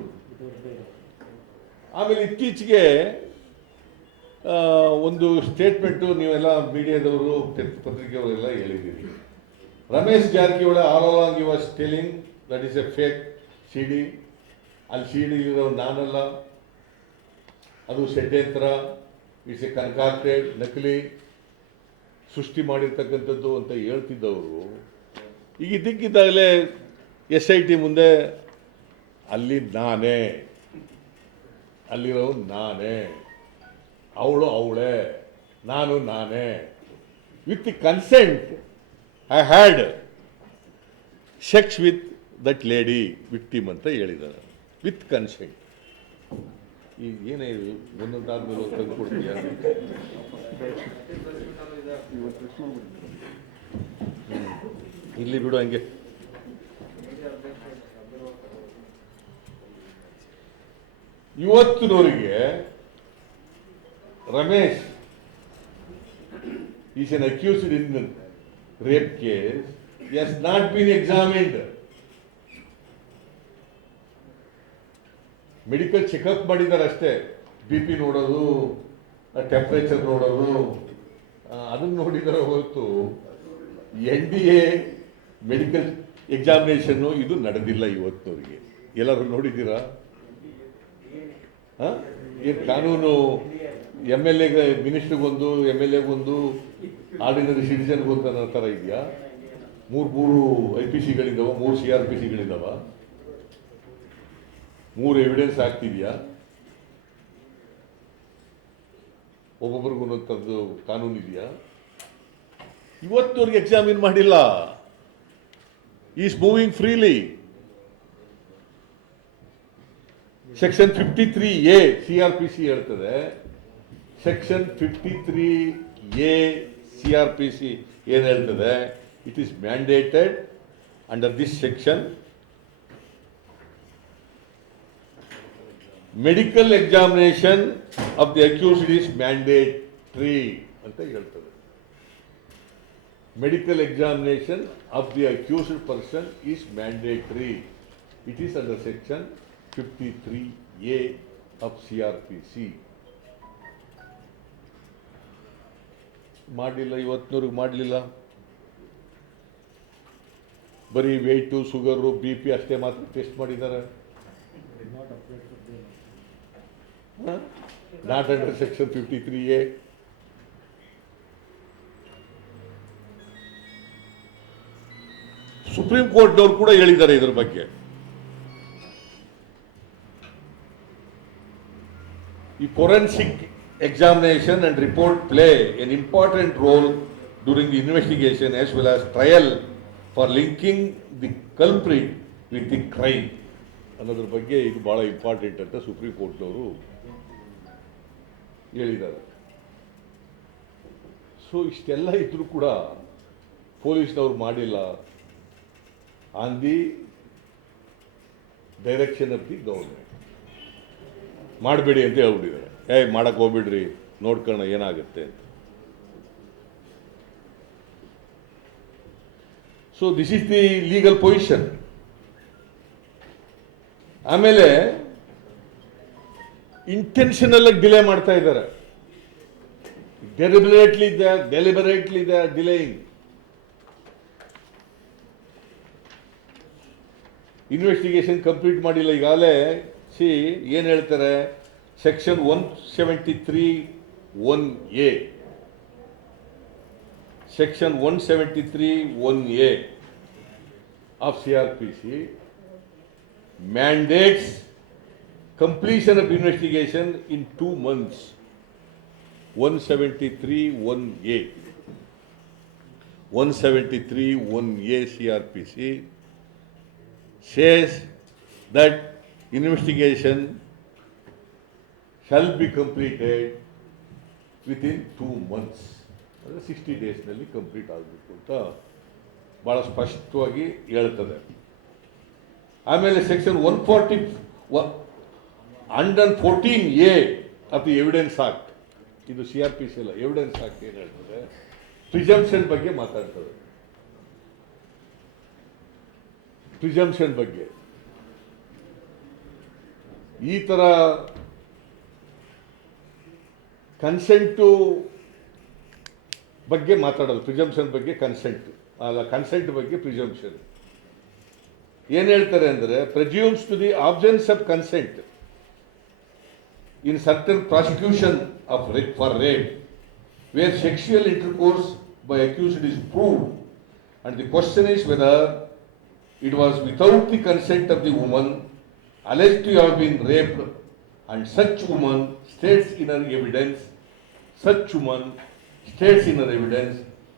ಆಮೇಲೆ ಇತ್ತೀಚೆಗೆ ಒಂದು ಸ್ಟೇಟ್ಮೆಂಟು ನೀವೆಲ್ಲ ಮೀಡಿಯಾದವರು ಪತ್ರಿಕೆಯವರೆಲ್ಲ ಹೇಳಿದ್ದೀರಿ. Ramesh Jarkiholi all along you was telling that is a fake CD. ಅಲ್ಲಿ CD ಇರೋ ನಾನಲ್ಲ, ಅದು ಷಡ್ಯಂತ್ರ, ಇಟ್ಸ್ ಎ ಕನ್ಕಾಕ್ಟೆಡ್, ನಕಲಿ ಸೃಷ್ಟಿ ಮಾಡಿರ್ತಕ್ಕಂಥದ್ದು ಅಂತ ಹೇಳ್ತಿದ್ದವರು ಈಗ ಇದ್ದಕ್ಕಿದ್ದಾಗಲೇ SIT ಮುಂದೆ ಅಲ್ಲಿ ನಾನೇ, ಅಲ್ಲಿರೋ ನಾನೇ, ಅವಳು ಅವಳೇ, ನಾನು ನಾನೇ, with the consent I had sex with that lady victim ಅಂತ ಹೇಳಿದ್ದಾರೆ, ವಿತ್ ಕನ್ಸೆಂಟ್. ಈಗ ಏನೇ ಒಂದೊಂದಾದ್ಮೇಲೆ ತಂದು ಕೊಡ್ತೀಯ? ಇಲ್ಲಿ ಬಿಡು ಹಂಗೆ. ಇವತ್ತಿನವರಿಗೆ Ramesh is an accused in rape case, he has not been examined. Medical checkup ಮಾಡಿದ್ದಾರೆ ಅಷ್ಟೇ, BP ನೋಡೋದು, ಟೆಂಪರೇಚರ್ ನೋಡೋದು, ಅದನ್ನು ನೋಡಿದರೆ ಹೊರತು NDA ಮೆಡಿಕಲ್ ಎಕ್ಸಾಮಿನೇಷನ್ನು ಇದು ನಡೆದಿಲ್ಲ ಇವತ್ತಿನವರಿಗೆ. ಎಲ್ಲರೂ ನೋಡಿದ್ದೀರಾ? ಏನು ಕಾನೂನು MLA ಮಿನಿಸ್ಟ್ರಿಗೊಂದು, MLAಗೊಂದು, ಆರ್ಡಿನರಿ ಸಿಟಿಸನ್ಗೊಂದು ಅನ್ನೋ ಥರ ಇದೆಯಾ? ಮೂರು IPCಗಳಿದ್ದಾವ, 3 CRPCಗಳಿದ್ದಾವ, 3 ಎವಿಡೆನ್ಸ್ ಆಗ್ತಿದೆಯಾ? ಒಬ್ಬೊಬ್ರಿಗೂ ಒಂದೊಂಥದ್ದು ಕಾನೂನು ಇದೆಯಾ? ಇವತ್ತವರೆಗೆ ಎಕ್ಸಾಮಿನ್ ಮಾಡಿಲ್ಲ. Is moving freely. Section 53A CRPC ಹೇಳ್ತದೆ, ಸೆಕ್ಷನ್ 53A CRPC ಏನು ಹೇಳ್ತದೆ? It is mandated under this section. Medical examination of the accused is mandatory ಅಂತ ಹೇಳ್ತದೆ. Medical examination of the accused person is mandatory. It is under section 53A of CRPC. ಮಾಡಲಿಲ್ಲ, ಇವತ್ತಿನವ್ರಿಗೆ ಮಾಡಲಿಲ್ಲ. ಬರೀ weight, sugar, BP ಅಷ್ಟೇ ಮಾತ್ರ test ಮಾಡಿದ್ದಾರೆ. Not under section 53A. Supreme ಕೋರ್ಟ್ನವ್ರು ಕೂಡ ಹೇಳಿದ್ದಾರೆ ಇದ್ರ ಬಗ್ಗೆ. The forensic examination and report play an important role during the investigation as well as trial for linking the culprit with the crime ಅನ್ನೋದ್ರ ಬಗ್ಗೆ ಇದು ಭಾಳ ಇಂಪಾರ್ಟೆಂಟ್ ಅಂತ ಸುಪ್ರೀಂ ಕೋರ್ಟ್ನವರು ಹೇಳಿದ್ದಾರೆ. ಸೊ ಇಷ್ಟೆಲ್ಲ ಇದ್ರೂ ಕೂಡ ಪೊಲೀಸ್ನವ್ರು ಮಾಡಿಲ್ಲ on the direction of the government. ಮಾಡಬೇಡಿ ಅಂತ ಹೇಳ್ಬಿಟ್ಟಿದ್ದಾರೆ. ಮಾಡಕ್ಕೆ ಹೋಗ್ಬಿಡ್ರಿ, ನೋಡ್ಕೊಳ್ಳೋಣ ಏನಾಗುತ್ತೆ ಅಂತ. So this is the legal position. ಆಮೇಲೆ ಇಂಟೆನ್ಷನಲ್ ಆಗಿ ಡಿಲೇ ಮಾಡ್ತಾ ಇದ್ದಾರೆ. Deliberately they are delaying. Investigation complete ಮಾಡಿಲ್ಲ. ಈಗಾಗಲೇ ಏನು ಹೇಳ್ತಾರೆ, section 173(1)(a Section 173(1)(a of CRPC mandates completion of investigation in 2 months. 173(1)(a 173(1)(a CRPC says that investigation shall be completed within 2 months. 60 ಡೇಸ್ನಲ್ಲಿ complete ಆಗಬೇಕು ಅಂತ ಭಾಳ ಸ್ಪಷ್ಟವಾಗಿ ಹೇಳ್ತದೆ. ಆಮೇಲೆ section 114(a) of the evidence act, ಇದು CRPC ಅಲ್ಲ, evidence act ಏನು ಹೇಳ್ತದೆ, ಪ್ರಿಸಂಪ್ಷನ್ ಬಗ್ಗೆ ಮಾತಾಡ್ತದೆ. ಪ್ರಿಸಂಪ್ಷನ್ ಬಗ್ಗೆ ಈ ಥರ ಕನ್ಸೆಂಟು ಬಗ್ಗೆ ಮಾತಾಡೋದು. ಪ್ರಿಸಂಪ್ಷನ್ ಬಗ್ಗೆ ಕನ್ಸೆಂಟ್ ಅಲ್ಲ, ಕನ್ಸೆಂಟ್ ಬಗ್ಗೆ ಪ್ರಿಸಂಪ್ಷನ್. ಏನು ಹೇಳ್ತಾರೆ ಅಂದರೆ, presumes to the absence of consent in certain prosecution of for rape where sexual intercourse by accused is proved and the question is whether it was without the consent of the woman alleged to have been raped, and such woman states in her evidence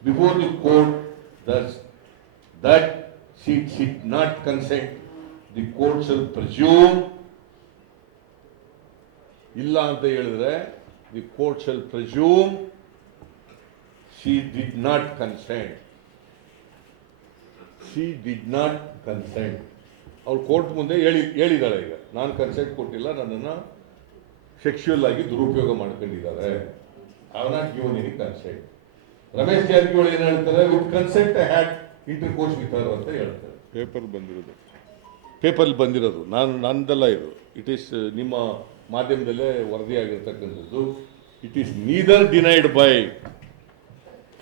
before the court thus that she did not consent, the court shall presume illa anta helidre the court shall presume she did not consent. She did not consent. ಅವಳು court ಮುಂದೆ ಹೇಳಿದಾಳೆ, ಈಗ ನಾನು consent ಕೊಟ್ಟಿಲ್ಲ, ನನ್ನನ್ನು sexual ಆಗಿ ದುರುಪಯೋಗ ಮಾಡ್ಕೊಂಡಿದ್ದಾರೆ. I have not given any consent. Ramesh Jarkiholi ಏನು ಹೇಳ್ತಾರೆ, with consent I had intercourse with her ಅಂತ ಹೇಳ್ತಾರೆ. ಪೇಪರ್ ಬಂದಿರೋದು ನಂದಲ್ಲ ಇದು. ಇಟ್ ಈಸ್ ನಿಮ್ಮ ಮಾಧ್ಯಮದಲ್ಲೇ ವರದಿಯಾಗಿರ್ತಕ್ಕಂಥದ್ದು. It is neither denied by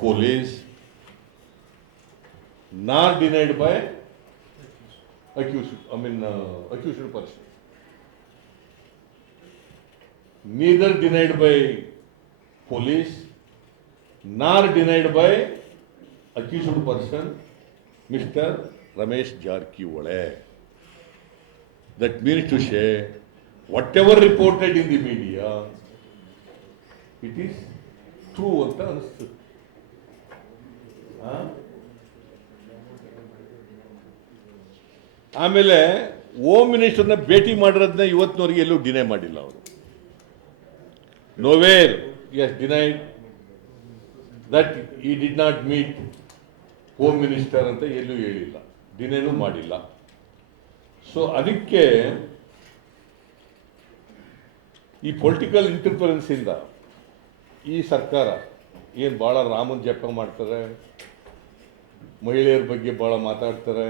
police nor denied by accused person. Neither denied by police nor denied by accused person, Mr. Ramesh Jarkiwale. That means to say, whatever reported in the media, it is true anta anistadu. ಆಮೇಲೆ home ಮಿನಿಸ್ಟರ್ನ ಭೇಟಿ ಮಾಡಿರೋದನ್ನ ಇವತ್ತಿನವರೆಗೆ ಎಲ್ಲೂ deny ಮಾಡಿಲ್ಲ ಅವರು. Nowhere S denied that ಈ did not meet home minister ಅಂತ ಎಲ್ಲೂ ಹೇಳಿಲ್ಲ, ಡಿನೈನೂ ಮಾಡಿಲ್ಲ. ಸೊ ಅದಕ್ಕೆ ಈ ಪೊಲಿಟಿಕಲ್ ಇಂಟರ್ಫರೆನ್ಸಿಂದ ಈ ಸರ್ಕಾರ ಏನು ಭಾಳ ರಾಮನ ಜಪ ಮಾಡ್ತಾರೆ, ಮಹಿಳೆಯರ ಬಗ್ಗೆ ಭಾಳ ಮಾತಾಡ್ತಾರೆ,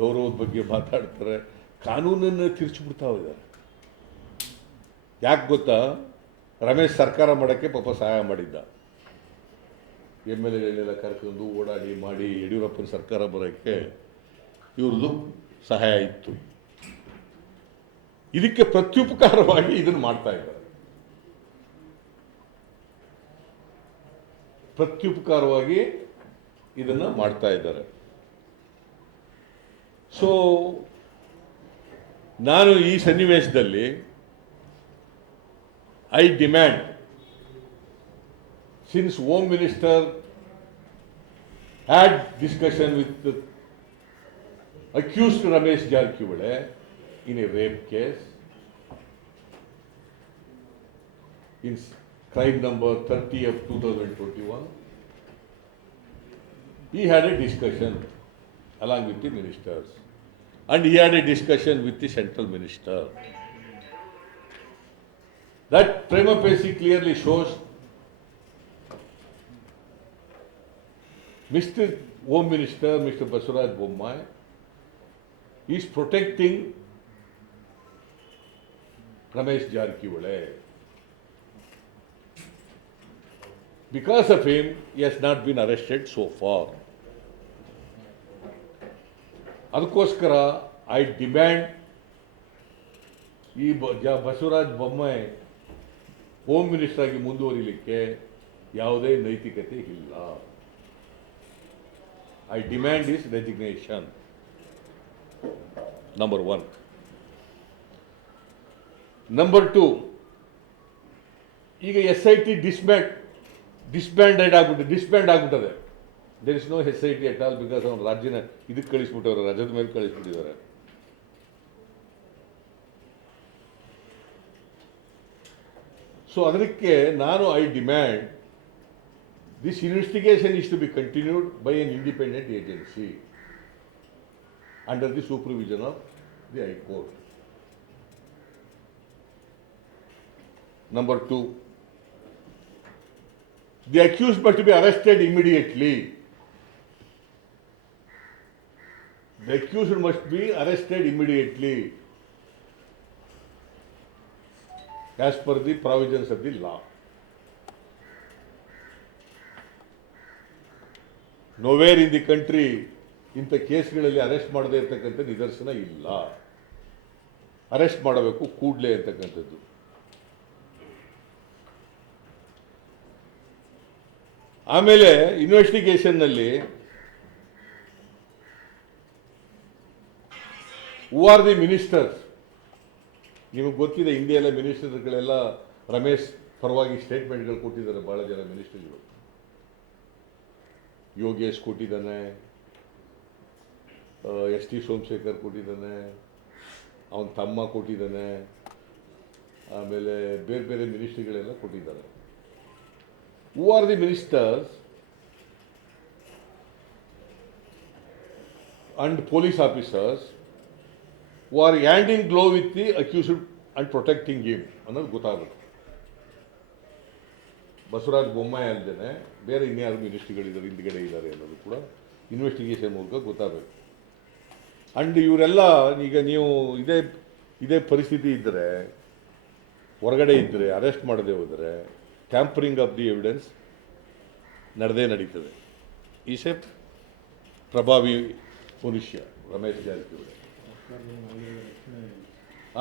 ಗೌರವದ ಬಗ್ಗೆ ಮಾತಾಡ್ತಾರೆ, ಕಾನೂನನ್ನು ತಿರ್ಚಿಬಿಡ್ತಾ ಇದ್ದಾರೆ. ಯಾಕೆ ಗೊತ್ತಾ, ರಮೇಶ್ ಸರ್ಕಾರ ಮಾಡೋಕ್ಕೆ ಪಾಪ ಸಹಾಯ ಮಾಡಿದ್ದ. MLAಗಳನ್ನೆಲ್ಲ ಕರ್ಕೊಂಡು ಓಡಾಡಿ ಮಾಡಿ ಯಡಿಯೂರಪ್ಪನ ಸರ್ಕಾರ ಬರೋಕ್ಕೆ ಇವ್ರದ್ದು ಸಹಾಯ ಇತ್ತು. ಇದಕ್ಕೆ ಪ್ರತ್ಯುಪಕಾರವಾಗಿ ಇದನ್ನು ಮಾಡ್ತಾ ಇದ್ದಾರೆ. ಪ್ರತ್ಯುಪಕಾರವಾಗಿ ಇದನ್ನು ಮಾಡ್ತಾ ಇದ್ದಾರೆ. ಸೊ ನಾನು ಈ ಸನ್ನಿವೇಶದಲ್ಲಿ I demand, since home minister had discussion with accused Ramesh Jarkiwale in a rape case in crime number 30 of 2021. He had a discussion along with the ministers, and he had a discussion with the central minister. That prima facie clearly shows Mr. Home Minister, Mr. Basuraj Bommai, is protecting Ramesh Jarkiwale. Because of him, he has not been arrested so far. ಅದಕ್ಕೋಸ್ಕರ I demand ಈ Basavaraj Bommai home minister ಆಗಿ ಮುಂದುವರಿಲಿಕ್ಕೆ ಯಾವುದೇ ನೈತಿಕತೆ ಇಲ್ಲ. I demand his resignation. Number 1. Number 2, ಈಗ SIT disband ಆಗ್ಬಿಟ್ಟದೆ. There is no SIT at all, because ಅವ್ನು ರಾಜ್ಯನ ಇದಕ್ಕೆ ಕಳಿಸ್ಬಿಟ್ಟವ್ರೆ, ರಜದ ಮೇಲೆ ಕಳಿಸ್ಬಿಟ್ಟಿದ್ದಾರೆ. ಸೊ ಅದಕ್ಕೆ ನಾನು I demand this investigation is to be continued by an independent agency under the supervision of the high court. Number 2, the accused must be arrested immediately. The accused must be arrested immediately as per the provisions of the law. Nowhere in the country ಇಂಥ ಕೇಸ್ಗಳಲ್ಲಿ arrest ಮಾಡದೇ ಇರ್ತಕ್ಕಂಥ ನಿದರ್ಶನ ಇಲ್ಲ. Arrest ಮಾಡಬೇಕು ಕೂಡಲೇ ಅಂತಕ್ಕಂಥದ್ದು. ಆಮೇಲೆ ಇನ್ವೆಸ್ಟಿಗೇಷನ್ನಲ್ಲಿ who are the ministers, ನಿಮಗೆ ಗೊತ್ತಿದೆ, ಇಂಡಿಯೆಲ್ಲ ಮಿನಿಸ್ಟರ್ಗಳೆಲ್ಲ ರಮೇಶ್ ಪರವಾಗಿ ಸ್ಟೇಟ್ಮೆಂಟ್ಗಳು ಕೊಟ್ಟಿದ್ದಾರೆ. ಭಾಳ ಜನ ಮಿನಿಸ್ಟರ್ಗಳು, ಯೋಗೇಶ್ ಕೊಟ್ಟಿದ್ದಾನೆ, ST ಸೋಮಶೇಖರ್ ಕೊಟ್ಟಿದ್ದಾನೆ, ಅವನ ತಮ್ಮ ಕೊಟ್ಟಿದ್ದಾನೆ, ಆಮೇಲೆ ಬೇರೆ ಬೇರೆ ಮಿನಿಸ್ಟ್ರಿಗಳೆಲ್ಲ ಕೊಟ್ಟಿದ್ದಾರೆ. Who are the ministers and police officers who are hand in glove with the accused and protecting him ಅನ್ನೋದು ಗೊತ್ತಾಗುತ್ತೆ. ಬಸವರಾಜ ಬೊಮ್ಮಾಯಿ ಅಲ್ಲದೆ ಬೇರೆ ಇನ್ಯಾರು ಮಿನಿಸ್ಟ್ರಿಗಳಿದ್ದಾರೆ, ಹಿಂದ್ಗಡೆ ಇದ್ದಾರೆ ಅನ್ನೋದು ಕೂಡ ಇನ್ವೆಸ್ಟಿಗೇಷನ್ ಮೂಲಕ ಗೊತ್ತಾಗಬೇಕು. ಅಂಡ್ ಇವರೆಲ್ಲ ಈಗ ನೀವು ಇದೇ ಪರಿಸ್ಥಿತಿ ಇದ್ದರೆ, ಹೊರಗಡೆ ಇದ್ದರೆ, ಅರೆಸ್ಟ್ ಮಾಡದೆ ಹೋದರೆ ಟ್ಯಾಂಪರಿಂಗ್ ಆಫ್ ದಿ ಎವಿಡೆನ್ಸ್ ನಡೀತದೆ. ಈಸ್ ಎ ಪ್ರಭಾವಿ ಮನುಷ್ಯ ರಮೇಶ್ ಜಾರಕಿಹೊಳಿ.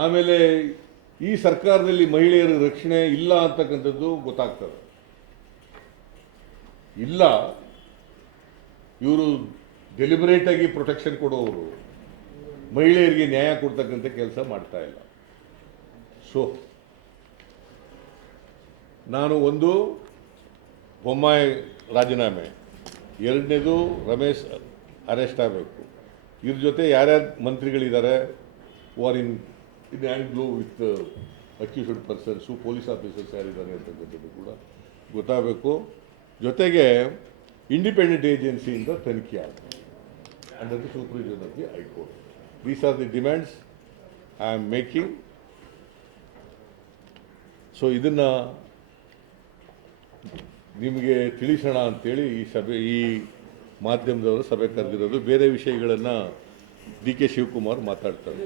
ಆಮೇಲೆ ಈ ಸರ್ಕಾರದಲ್ಲಿ ಮಹಿಳೆಯರ ರಕ್ಷಣೆ ಇಲ್ಲ ಅಂತಕ್ಕಂಥದ್ದು ಗೊತ್ತಾಗ್ತದೆ. ಇಲ್ಲ, ಇವರು ಡೆಲಿಬರೇಟ್ ಆಗಿ ಪ್ರೊಟೆಕ್ಷನ್ ಕೊಡೋರು ಮಹಿಳೆಯರಿಗೆ ನ್ಯಾಯ ಕೊಡ್ತಕ್ಕಂಥ ಕೆಲಸ ಮಾಡ್ತಾ ಇಲ್ಲ. ಸೊ ನಾನು ಒಂದು, ಬೊಮ್ಮಾಯಿ ರಾಜೀನಾಮೆ, ಎರಡನೇದು ರಮೇಶ್ ಅರೆಸ್ಟ್ ಆಗಬೇಕು. ಇದ್ರ ಜೊತೆ ಯಾರ್ಯಾರು ಮಂತ್ರಿಗಳಿದ್ದಾರೆ who are in hand glove with accused persons, police officers ಯಾರಿದ್ದಾರೆ ಅಂತಕ್ಕಂಥದ್ದು ಕೂಡ ಗೊತ್ತಾಗಬೇಕು. ಜೊತೆಗೆ ಇಂಡಿಪೆಂಡೆಂಟ್ ಏಜೆನ್ಸಿಯಿಂದ ತನಿಖೆ ಆಗಬೇಕು under the supervision of the high court. These are the demands I am making. So ಇದನ್ನು ನಿಮಗೆ ತಿಳಿಸೋಣ ಅಂತೇಳಿ ಈ ಮಾಧ್ಯಮದವರು ಸಭೆ ಕರೆದಿರೋದು. ಬೇರೆ ವಿಷಯಗಳನ್ನು DK ಶಿವಕುಮಾರ್ ಮಾತಾಡ್ತಾರೆ.